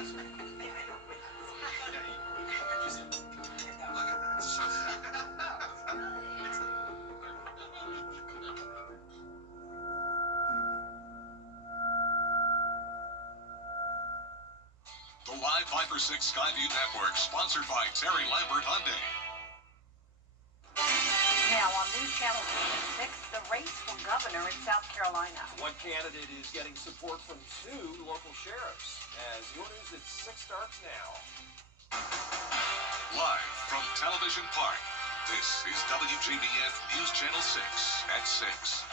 The Live 5-for-6 Skyview Network, sponsored by Terry Lambert Hyundai. Now on News Channel 6, the race for governor in South Carolina. One candidate is getting support from 2 local sheriffs. As your news at 6 starts now. Live from Television Park, this is WJBF News Channel 6 at 6.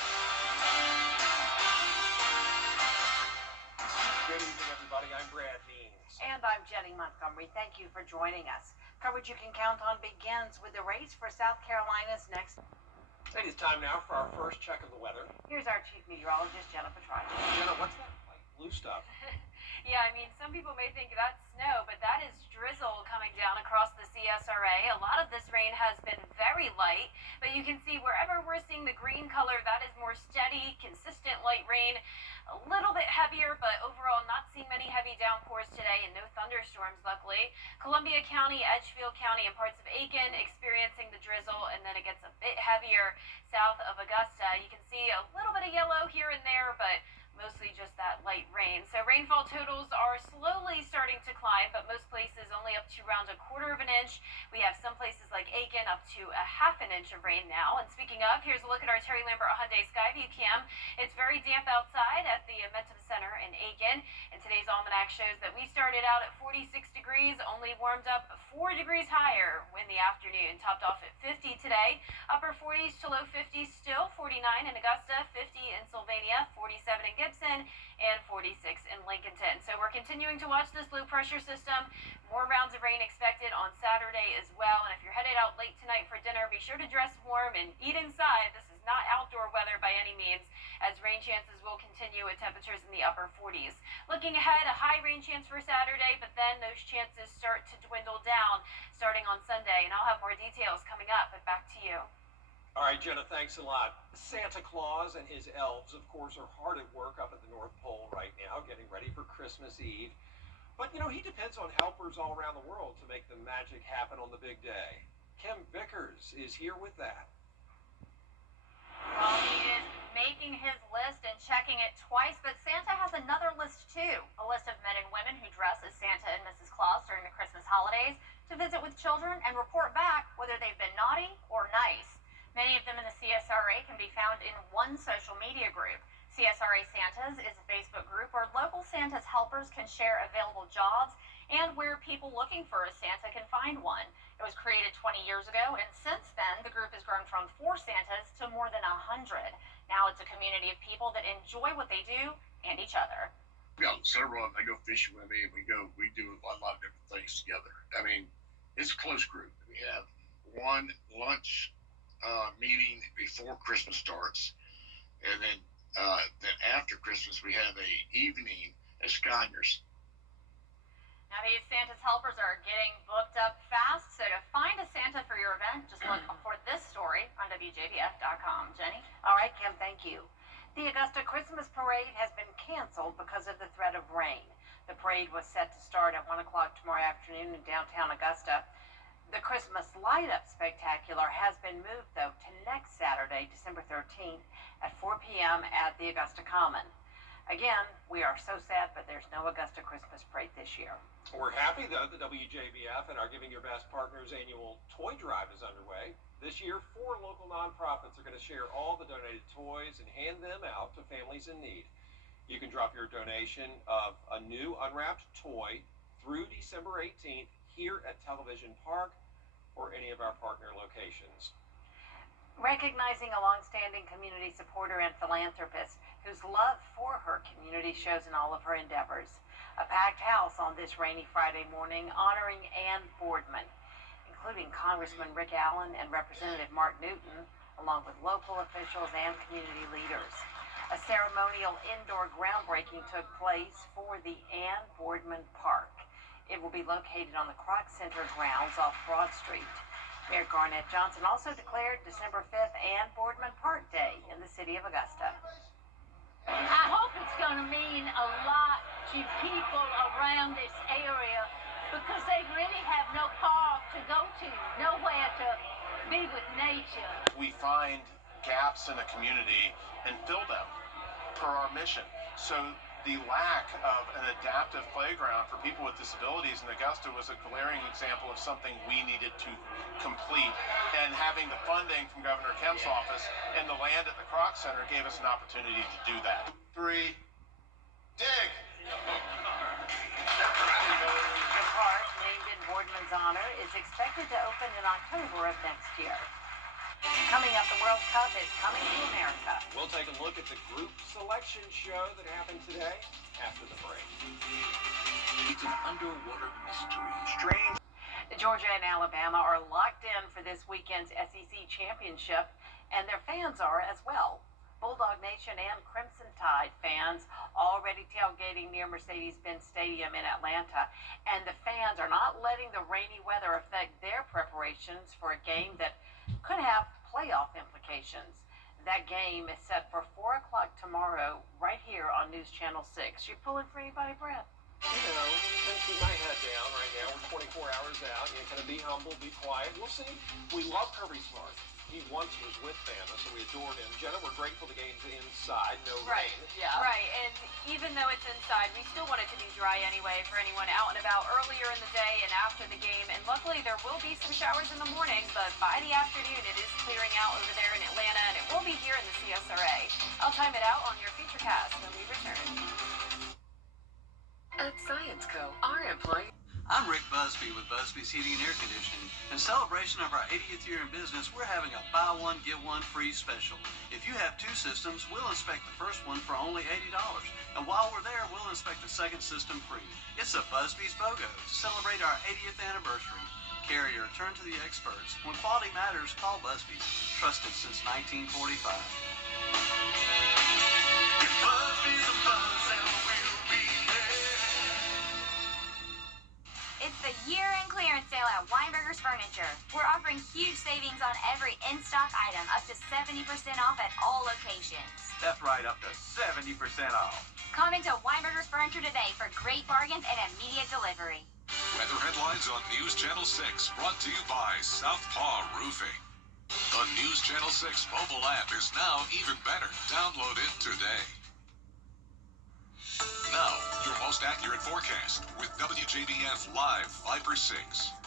Good evening, everybody. I'm Brad Means. And I'm Jenny Montgomery. Thank you for joining us. Coverage you can count on begins with the race for South Carolina's next. It is time now for our first check of the weather. Here's our chief meteorologist, Jenna Petrarca. Jenna, what's that light blue stuff? Yeah, I mean, some people may think that's snow, but that is drizzle coming down across the CSRA. A lot of this rain has been very light, but you can see wherever we're seeing the green color, that is more steady, consistent light rain. A little bit heavier, but overall not seeing many heavy downpours today and no thunderstorms, luckily. Columbia County, Edgefield County, and parts of Aiken experiencing the drizzle, and then it gets a bit heavier south of Augusta. You can see a little bit of yellow here and there, but mostly just that light rain. So rainfall totals are slowly starting to climb, but most places only up to around 1/4 inch. We have some places like Aiken up to 1/2 inch of rain now. And speaking of, here's a look at our Terry Lambert Hyundai Skyview cam. It's very damp outside at the Momentum Center in Aiken, and today's almanac shows that we started out at 46 degrees, only warmed up 4 degrees higher in the afternoon, topped off at 50 today. Upper 40s to low 50s still, 49 in Augusta, 50 in Sylvania, 47 in Gibson, and 46 in Lincolnton. So we're continuing to watch this low pressure system. More rounds of rain expected on Saturday as well. And if you're headed out late tonight for dinner, be sure to dress warm and eat inside. This is not outdoor weather by any means, as rain chances will continue at temperatures in the upper 40s. Looking ahead, a high rain chance for Saturday, but then those chances start to dwindle down starting on Sunday. And I'll have more details coming up, but back to you. All right, Jenna, thanks a lot. Santa Claus and his elves, of course, are hard at work up at the North Pole right now, getting ready for Christmas Eve. But, you know, he depends on helpers all around the world to make the magic happen on the big day. Kim Vickers is here with that. Well, he is making his list and checking it twice, but Santa has another list too. A list of men and women who dress as Santa and Mrs. Claus during the Christmas holidays to visit with children and report back whether they've been naughty or nice. Many of them in the CSRA can be found in one social media group. CSRA Santas is a Facebook group where local Santa's helpers can share available jobs and where people looking for a Santa can find one. It was created 20 years ago, and since then, the group has grown from 4 Santas to more than 100. Now it's a community of people that enjoy what they do and each other. We got several of them. They go fishing with me, and we do a lot of different things together. I mean, it's a close group. We have one lunch meeting before Christmas starts, and then after Christmas we have a evening at Sconyers. Now these Santa's helpers are getting booked up fast, so to find a Santa for your event, just look for this story on WJBF.com. Jenny? All right, Kim, thank you. The Augusta Christmas Parade has been canceled because of the threat of rain. The parade was set to start at 1 o'clock tomorrow afternoon in downtown Augusta. The Christmas Light-Up Spectacular has been moved, though, to next Saturday, December 13th at 4 p.m. at the Augusta Common. Again, we are so sad, but there's no Augusta Christmas Parade this year. We're happy, though, the WJBF and our Giving Your Best Partners annual toy drive is underway. This year, 4 local nonprofits are going to share all the donated toys and hand them out to families in need. You can drop your donation of a new unwrapped toy through December 18th here at Television Park or any of our partner locations. Recognizing a long-standing community supporter and philanthropist whose love for her community shows in all of her endeavors. A packed house on this rainy Friday morning honoring Ann Boardman, including Congressman Rick Allen and Representative Mark Newton, along with local officials and community leaders. A ceremonial indoor groundbreaking took place for the Ann Boardman Park. It will be located on the Kroc Center grounds off Broad Street. Mayor Garnett Johnson also declared December 5th Ann Boardman Park Day in the city of Augusta. I hope it's going to mean a lot to people around this area because they really have no park to go to, nowhere to be with nature. We find gaps in a community and fill them per our mission. So the lack of an adaptive playground for people with disabilities in Augusta was a glaring example of something we needed to complete. And having the funding from Governor Kemp's office and the land at the Kroc Center gave us an opportunity to do that. 3, dig! The park, named in Boardman's honor, is expected to open in October of next year. Coming up, the World Cup is coming to America. We'll take a look at the group selection show that happened today after the break. It's an underwater mystery. Strange. Georgia and Alabama are locked in for this weekend's SEC championship, and their fans are as well. Bulldog Nation and Crimson Tide fans already tailgating near Mercedes-Benz Stadium in Atlanta, and the fans are not letting the rainy weather affect their preparations for a game that could have playoff implications. That game is set for 4 o'clock tomorrow right here on News Channel 6. You pulling for anybody, Brett? You know, let's keep my head down right now. We're 24 hours out. You know, kind of be humble, be quiet. We'll see. We love Kirby Smart. He once was with Bama, so we adored him. Jenna, we're grateful the game's inside, no rain. Yeah. Right, and even though it's inside, we still want it to be dry anyway for anyone out and about earlier in the day and after the game. And luckily, there will be some showers in the morning, but by the afternoon, it is clearing out over there in Atlanta, and it will be here in the CSRA. I'll time it out on your Futurecast when we return. At Science Co., our employee. I'm Rick Busby with Busby's Heating and Air Conditioning. In celebration of our 80th year in business, we're having a buy one, get one free special. If you have 2 systems, we'll inspect the first one for only $80. And while we're there, we'll inspect the second system free. It's a Busby's BOGO to celebrate our 80th anniversary. Carrier, turn to the experts. When quality matters, call Busby's. Trusted since 1945. Busby's a buzz and we'll be there. It's the year-end clearance sale at Weinberger's Furniture. We're offering huge savings on every in-stock item, up to 70% off at all locations. That's right, up to 70% off. Come into Weinberger's Furniture today for great bargains and immediate delivery. Weather headlines on News Channel 6, brought to you by Southpaw Roofing. The News Channel 6 mobile app is now even better. Download it today. Now, your most accurate forecast with WJBF Live Viper 6.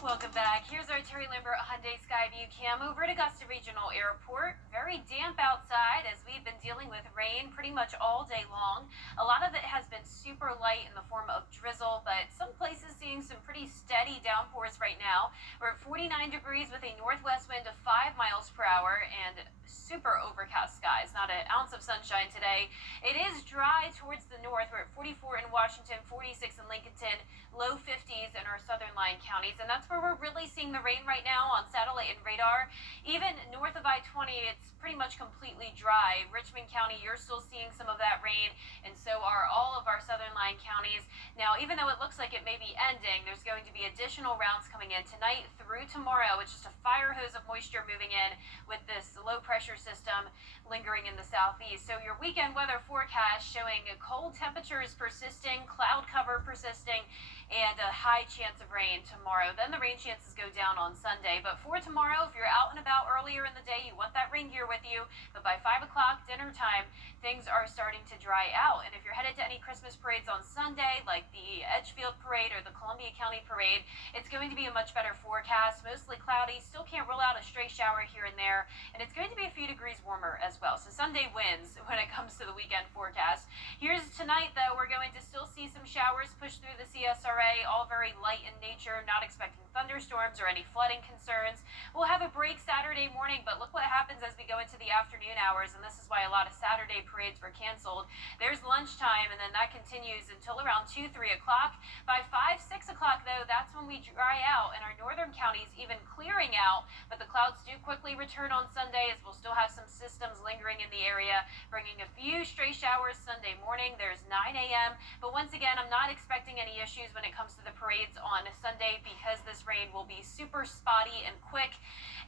Welcome back. Here's our Terry Lambert Hyundai Skyview cam over at Augusta Regional Airport. Very damp outside as we've been dealing with rain pretty much all day long. A lot of it has been super light in the form of drizzle, but some places seeing some pretty steady downpours right now. We're at 49 degrees with a northwest wind of 5 miles per hour and super overcast skies. Not an ounce of sunshine today. It is dry towards the north. We're at 44 in Washington, 46 in Lincolnton, low 50s in our southern line counties, and that's where we're really seeing the rain right now on satellite and radar. Even north of I-20, it's pretty much completely dry. Richmond County, you're still seeing some of that rain, and so are all of our southern line counties. Now, even though it looks like it may be ending, there's going to be additional rounds coming in tonight through tomorrow. It's just a fire hose of moisture moving in with this low pressure system lingering in the southeast. So your weekend weather forecast showing cold temperatures persisting, cloud cover persisting, and a high chance of rain tomorrow. Then the rain chances go down on Sunday. But for tomorrow, if you're out and about earlier in the day, you want that rain gear with you. But by 5 o'clock dinner time, things are starting to dry out. And if you're headed to any Christmas parades on Sunday, like the Edgefield Parade or the Columbia County Parade, it's going to be a much better forecast. Mostly cloudy. Still can't rule out a stray shower here and there. And it's going to be a few degrees warmer as well. So Sunday wins when it comes to the weekend forecast. Here's tonight, though. We're going to still see some showers push through the CSRA, all very light in nature. Not expecting thunderstorms or any flooding concerns. We'll have a break Saturday morning, but look what happens as we go into the afternoon hours, and this is why a lot of Saturday parades were canceled. There's lunchtime, and then that continues until around 2, 3 o'clock. By 5, 6 o'clock, though, that's when we dry out and our northern counties even clearing out. But the clouds do quickly return on Sunday as we'll still have some systems lingering in the area, bringing a few stray showers Sunday morning. There's 9 a.m. But once again, I'm not expecting any issues when it comes to the parades on Sunday because this rain will be super spotty and quick.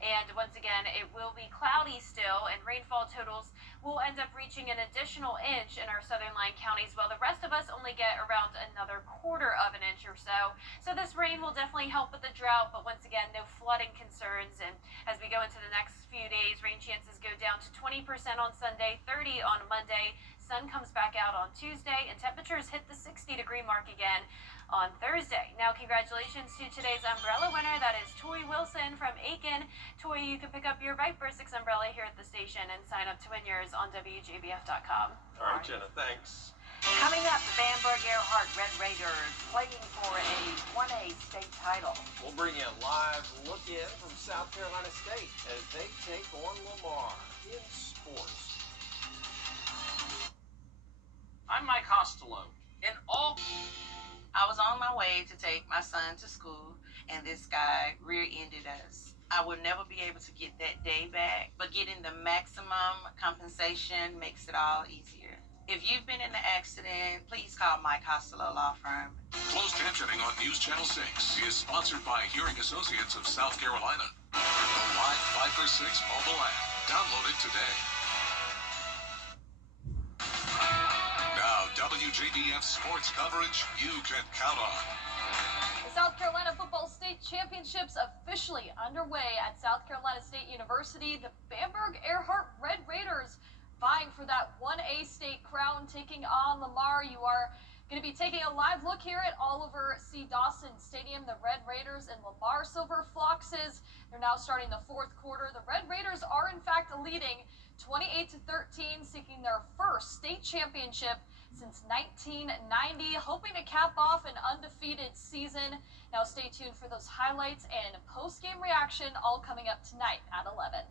And once again, it will be cloudy still, and rainfall totals will end up reaching an additional inch in our southern line counties, while the rest of us only get around another quarter of an inch or so. So this rain will definitely help with the drought, but once again, no flooding concerns. And as we go into the next few days, rain chances go down to 20% on Sunday, 30 on Monday. Sun comes back out on Tuesday, and temperatures hit the 60-degree mark again on Thursday. Now, congratulations to today's umbrella winner. That is Toy Wilson from Aiken. Toy, you can pick up your Viper 6 umbrella here at the station and sign up to win yours on WJBF.com. All right, Jenna, thanks. Coming up, the Bamberg Earhart Red Raiders playing for a 1A state title. We'll bring you a live look in from South Carolina State as they take on Lamar in sports. I'm Mike Costello. I was on my way to take my son to school, and this guy rear-ended us. I will never be able to get that day back, but getting the maximum compensation makes it all easier. If you've been in an accident, please call Mike Costello Law Firm. Closed captioning on News Channel 6 is sponsored by Hearing Associates of South Carolina. The live Viper 6 mobile app. Download it today. Now, WJBF sports coverage you can count on. The South Carolina Football State Championships officially underway at South Carolina State University. The Bamberg Earhart Red Raiders vying for that 1A state crown, taking on Lamar. You are going to be taking a live look here at Oliver C. Dawson Stadium. The Red Raiders and Lamar Silver Foxes. They're now starting the fourth quarter. The Red Raiders are in fact leading 28-13, seeking their first state championship since 1990, hoping to cap off an undefeated season. Now stay tuned for those highlights and post-game reaction, all coming up tonight at 11.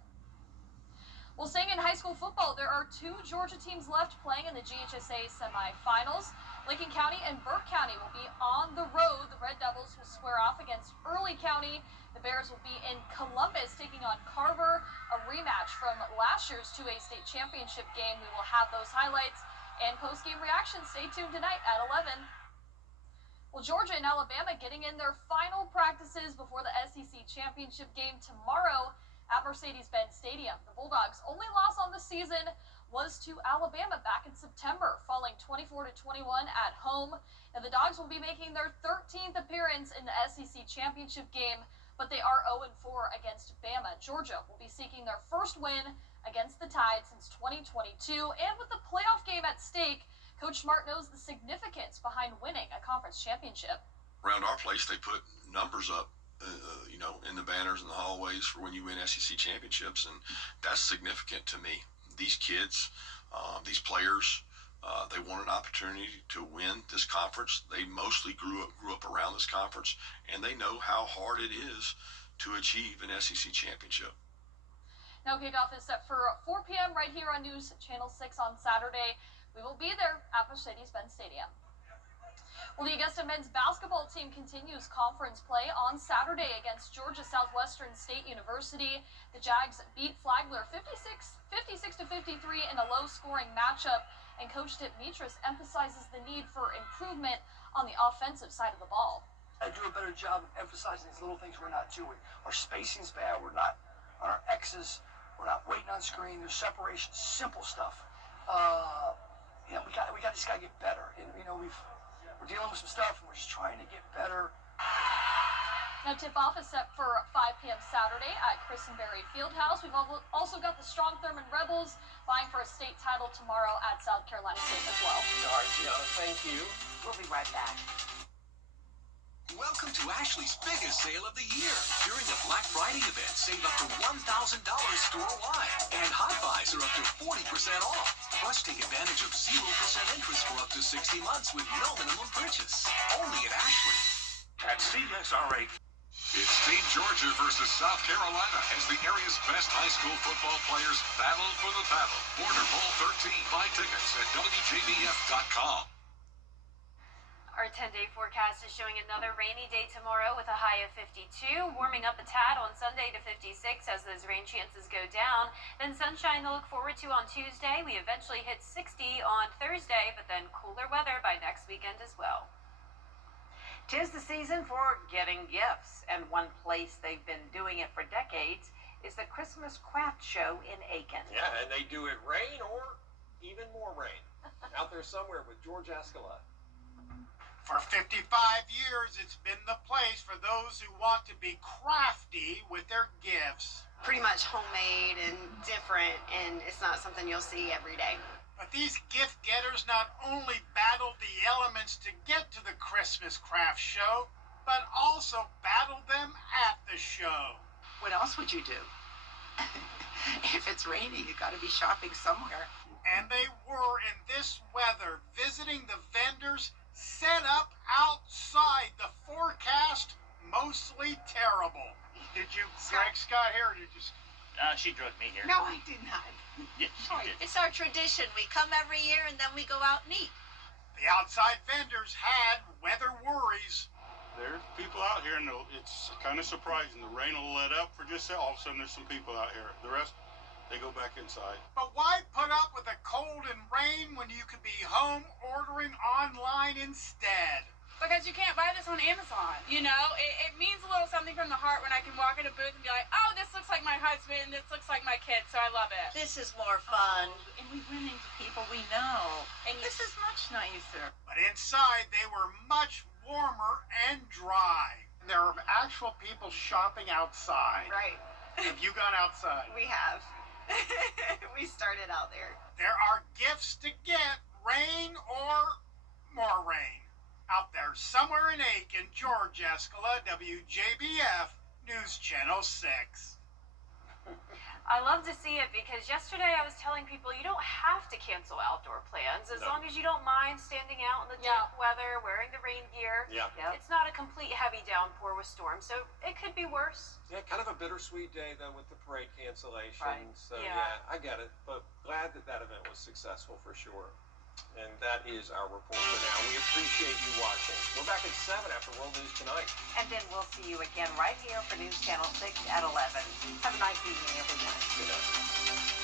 Well, staying in high school football, there are two Georgia teams left playing in the GHSA semifinals. Lincoln County and Burke County will be on the road. The Red Devils will square off against Early County. The Bears will be in Columbus taking on Carver, a rematch from last year's 2A state championship game. We will have those highlights and post-game reactions. Stay tuned tonight at 11. Well, Georgia and Alabama getting in their final practices before the SEC championship game tomorrow at Mercedes-Benz Stadium. The Bulldogs' only loss on the season was to Alabama back in September, falling 24-21 at home. And the Dogs will be making their 13th appearance in the SEC championship game, but they are 0-4 against Bama. Georgia will be seeking their first win against the Tide since 2022. And with the playoff game at stake, Coach Smart knows the significance behind winning a conference championship. Around our place, they put numbers up, in the banners and the hallways for when you win SEC championships, and that's significant to me. These kids, these players, they want an opportunity to win this conference. They mostly grew up around this conference, and they know how hard it is to achieve an SEC championship. Now kickoff is set for 4 p.m. right here on News Channel 6 on Saturday. We will be there at Mercedes-Benz Stadium. Well, the Augusta men's basketball team continues conference play on Saturday against Georgia Southwestern State University. The Jags beat Flagler 56-53 in a low-scoring matchup, and Coach Dimitris emphasizes the need for improvement on the offensive side of the ball. I do a better job of emphasizing these little things we're not doing. Our spacing's bad. We're not on our X's. We're not waiting on screen. There's separation, simple stuff. We just got to get better. And, we're dealing with some stuff, and we're just trying to get better. Now, tip-off is set for 5 p.m. Saturday at Christenberry Fieldhouse. We've also got the Strong Thurmond Rebels vying for a state title tomorrow at South Carolina State as well. All right, Gianna, thank you. We'll be right back. Welcome to Ashley's biggest sale of the year. During the Black Friday event, save up to $1,000 store-wide. And Hot Buys are up to 40% off. Plus, take advantage of 0% interest for up to 60 months with no minimum purchase. Only at Ashley. At CSRA. It's Team Georgia versus South Carolina as the area's best high school football players battle for the battle. Border Bowl 13. Buy tickets at WJBF.com. Our 10-day forecast is showing another rainy day tomorrow with a high of 52, warming up a tad on Sunday to 56 as those rain chances go down. Then sunshine to look forward to on Tuesday. We eventually hit 60 on Thursday, but then cooler weather by next weekend as well. 'Tis the season for getting gifts, and one place they've been doing it for decades is the Christmas craft show in Aiken. Yeah, and they do it rain or even more rain. Out there somewhere with George Escalade. For 55 years, it's been the place for those who want to be crafty with their gifts. Pretty much homemade and different, and it's not something you'll see every day. But these gift getters not only battled the elements to get to the Christmas craft show, but also battled them at the show. What else would you do? If it's raining, you got to be shopping somewhere. And they were in this weather, visiting the vendors set up outside. The forecast mostly terrible. Did you drag Scott here, or did you just... She drugged me here. No, I did not. Yes, she did. It's our tradition. We come every year and then we go out and eat. The outside vendors had weather worries. There's people out here, and it's kind of surprising. The rain will let up for just all of a sudden. There's some people out here. The rest, they go back inside. But why put up with the cold and rain when you could be home ordering online instead? Because you can't buy this on Amazon. You know, it means a little something from the heart when I can walk in a booth and be like, oh, this looks like my husband, this looks like my kid, so I love it. This is more fun. And we run into people we know. And this is much nicer. But inside, they were much warmer and dry. There are actual people shopping outside. Right. Have you gone outside? We have. We started out there. There are gifts to get, rain or more rain. Out there somewhere in Aiken, George Escalade, WJBF, News Channel 6. I love to see it because yesterday I was telling people you don't have to cancel outdoor plans as long as you don't mind standing out in the damp weather, wearing the rain gear. Yeah. It's not a complete heavy downpour with storms, so it could be worse. Yeah, kind of a bittersweet day, though, with the parade cancellation. Right. So, Yeah. I get it. But glad that that event was successful for sure. And that is our report for now. We appreciate you watching. We're back at 7 after World News Tonight. And then we'll see you again right here for News Channel 6 at 11. Have a nice evening, everyone. Good night.